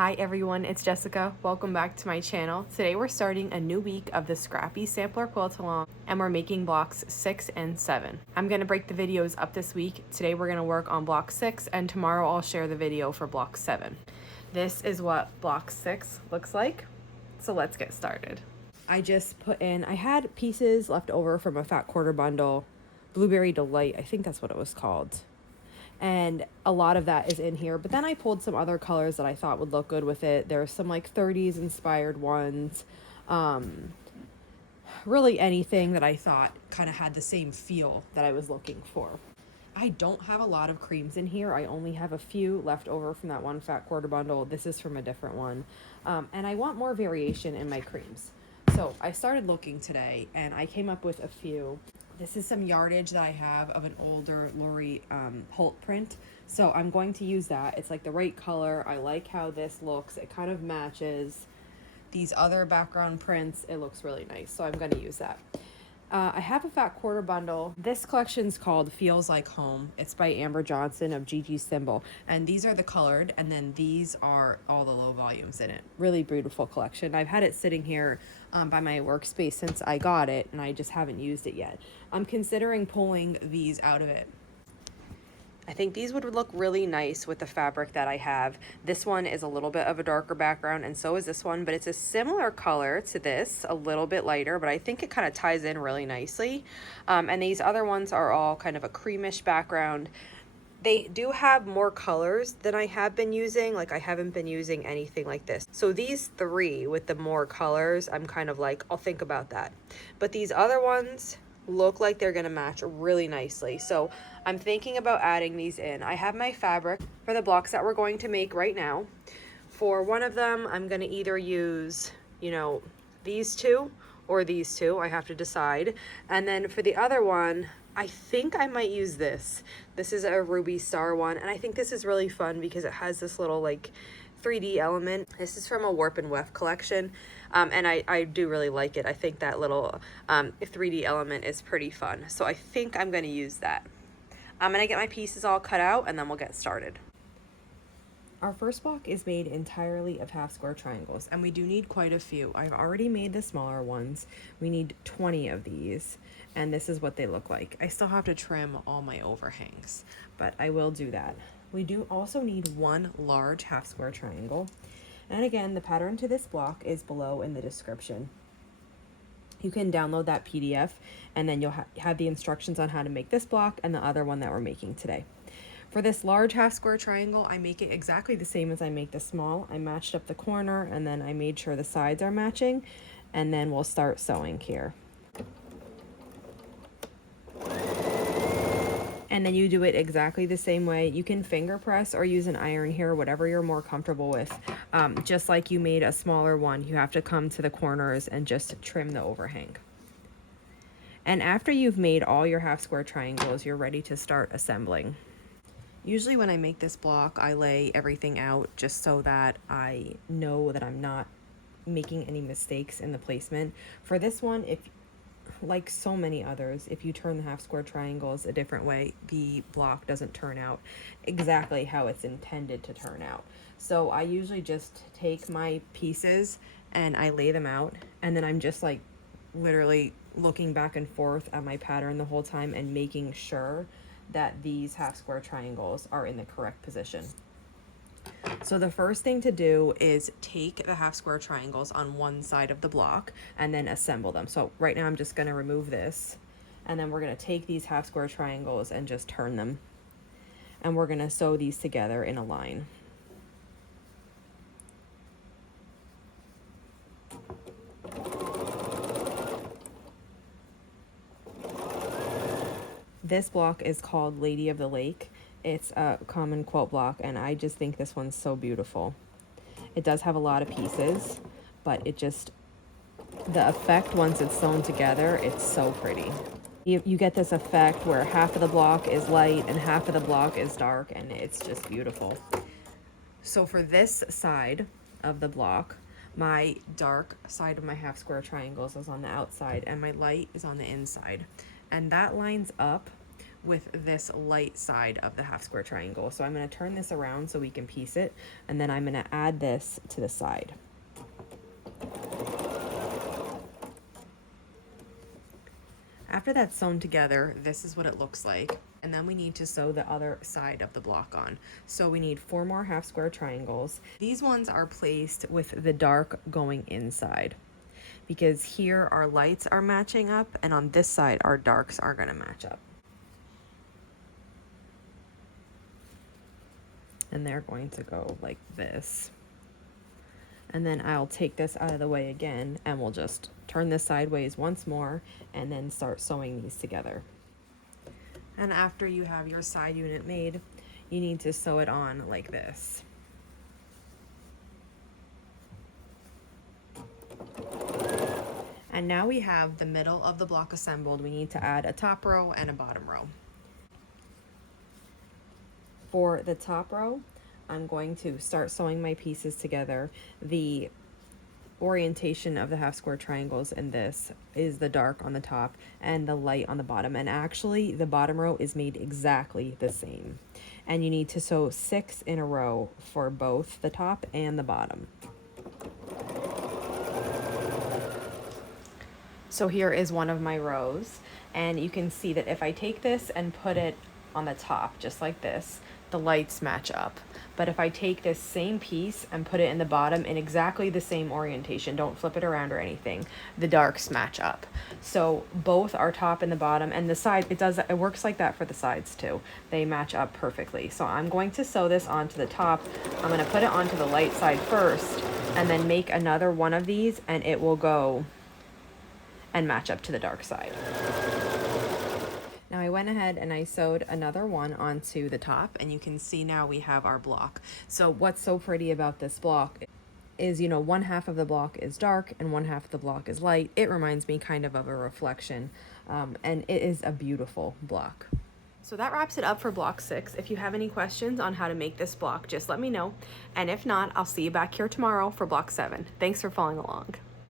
Hi everyone, it's Jessica. Welcome back to my channel. Today we're starting a new week of the Scrappy Sampler Quilt Along and we're making blocks 6 and 7. I'm going to break the videos up this week. Today we're going to work on block 6 and tomorrow I'll share the video for block 7. This is what block 6 looks like. So let's get started. I just put in, I had pieces left over from a fat quarter bundle, Blueberry Delight, I think that's what it was called. And a lot of that is in here, but then I pulled some other colors that I thought would look good with it. There's some like 30s inspired ones, really anything that I thought kind of had the same feel that I was looking for. I don't have a lot of creams in here. I only have a few left over from that one fat quarter bundle. This is from a different one, and I want more variation in my creams. So I started looking today and I came up with a few. This is some yardage that I have of an older Lori Holt print. So I'm going to use that. It's like the right color. I like how this looks. It kind of matches these other background prints. It looks really nice. So I'm going to use that. I have a fat quarter bundle. This collection's called Feels Like Home. It's by Amber Johnson of Gigi Symbol. And these are the colored, and then these are all the low volumes in it. Really beautiful collection. I've had it sitting here by my workspace since I got it, and I just haven't used it yet. I'm considering pulling these out of it. I think these would look really nice with the fabric that I have. This one is a little bit of a darker background, and so is this one, but it's a similar color to this, a little bit lighter, but I think it kind of ties in really nicely. And these other ones are all kind of a creamish background. They do have more colors than I have been using. Like, I haven't been using anything like this. So these three with the more colors, I'm kind of like, I'll think about that. But these other ones look like they're gonna match really nicely. So I'm thinking about adding these in. I have my fabric for the blocks that we're going to make right now. For one of them, I'm gonna either use, these two or these two. I have to decide. And then for the other one, I think I might use this. This is a Ruby Star one, and I think this is really fun because it has this little like 3D element. This is from a Warp and Weft collection, and I do really like it. I think that little 3D element is pretty fun. So I think I'm going to use that. I'm going to get my pieces all cut out and then we'll get started. Our first block is made entirely of half square triangles, and we do need quite a few. I've already made the smaller ones. We need 20 of these, and this is what they look like. I still have to trim all my overhangs, but I will do that. We do also need one large half square triangle. And again, the pattern to this block is below in the description. You can download that PDF, and then you'll have the instructions on how to make this block and the other one that we're making today. For this large half square triangle, I make it exactly the same as I make the small. I matched up the corner, and then I made sure the sides are matching, and then we'll start sewing here. And then you do it exactly the same way. You can finger press or use an iron here, whatever you're more comfortable with. Just like you made a smaller one, you have to come to the corners and just trim the overhang. And after you've made all your half square triangles, you're ready to start assembling. Usually when I make this block, I lay everything out just so that I know that I'm not making any mistakes in the placement. For this one, like so many others, if you turn the half square triangles a different way, the block doesn't turn out exactly how it's intended to turn out. So I usually just take my pieces and I lay them out, and then I'm just like literally looking back and forth at my pattern the whole time and making sure that these half square triangles are in the correct position. So the first thing to do is take the half square triangles on one side of the block and then assemble them. So right now I'm just going to remove this, and then we're going to take these half square triangles and just turn them. And we're going to sew these together in a line. This block is called Lady of the Lake. It's a common quilt block, and I just think this one's so beautiful. It does have a lot of pieces, but the effect once it's sewn together, it's so pretty. You get this effect where half of the block is light and half of the block is dark, and it's just beautiful. So for this side of the block, my dark side of my half square triangles is on the outside and my light is on the inside. And that lines up with this light side of the half square triangle. So I'm going to turn this around so we can piece it, and then I'm going to add this to the side. After that's sewn together, this is what it looks like. And then we need to sew the other side of the block on. So we need 4 more half square triangles. These ones are placed with the dark going inside, because here our lights are matching up, and on this side our darks are going to match up. And they're going to go like this. And then I'll take this out of the way again, and we'll just turn this sideways once more and then start sewing these together. And after you have your side unit made, you need to sew it on like this. And now we have the middle of the block assembled. We need to add a top row and a bottom row. For the top row, I'm going to start sewing my pieces together. The orientation of the half square triangles in this is the dark on the top and the light on the bottom, and actually the bottom row is made exactly the same. And you need to sew 6 in a row for both the top and the bottom. So here is one of my rows, and you can see that if I take this and put it on the top just like this, the lights match up. But if I take this same piece and put it in the bottom in exactly the same orientation, don't flip it around or anything, the darks match up. So both our top and the bottom and the side, it works like that for the sides too. They match up perfectly. So I'm going to sew this onto the top. I'm going to put it onto the light side first, and then make another one of these, and it will go and match up to the dark side. Now I went ahead and I sewed another one onto the top, and you can see now we have our block. So what's so pretty about this block is, you know, one half of the block is dark and one half of the block is light. It reminds me kind of a reflection, and it is a beautiful block. So that wraps it up for block 6. If you have any questions on how to make this block, just let me know. And if not, I'll see you back here tomorrow for block 7. Thanks for following along.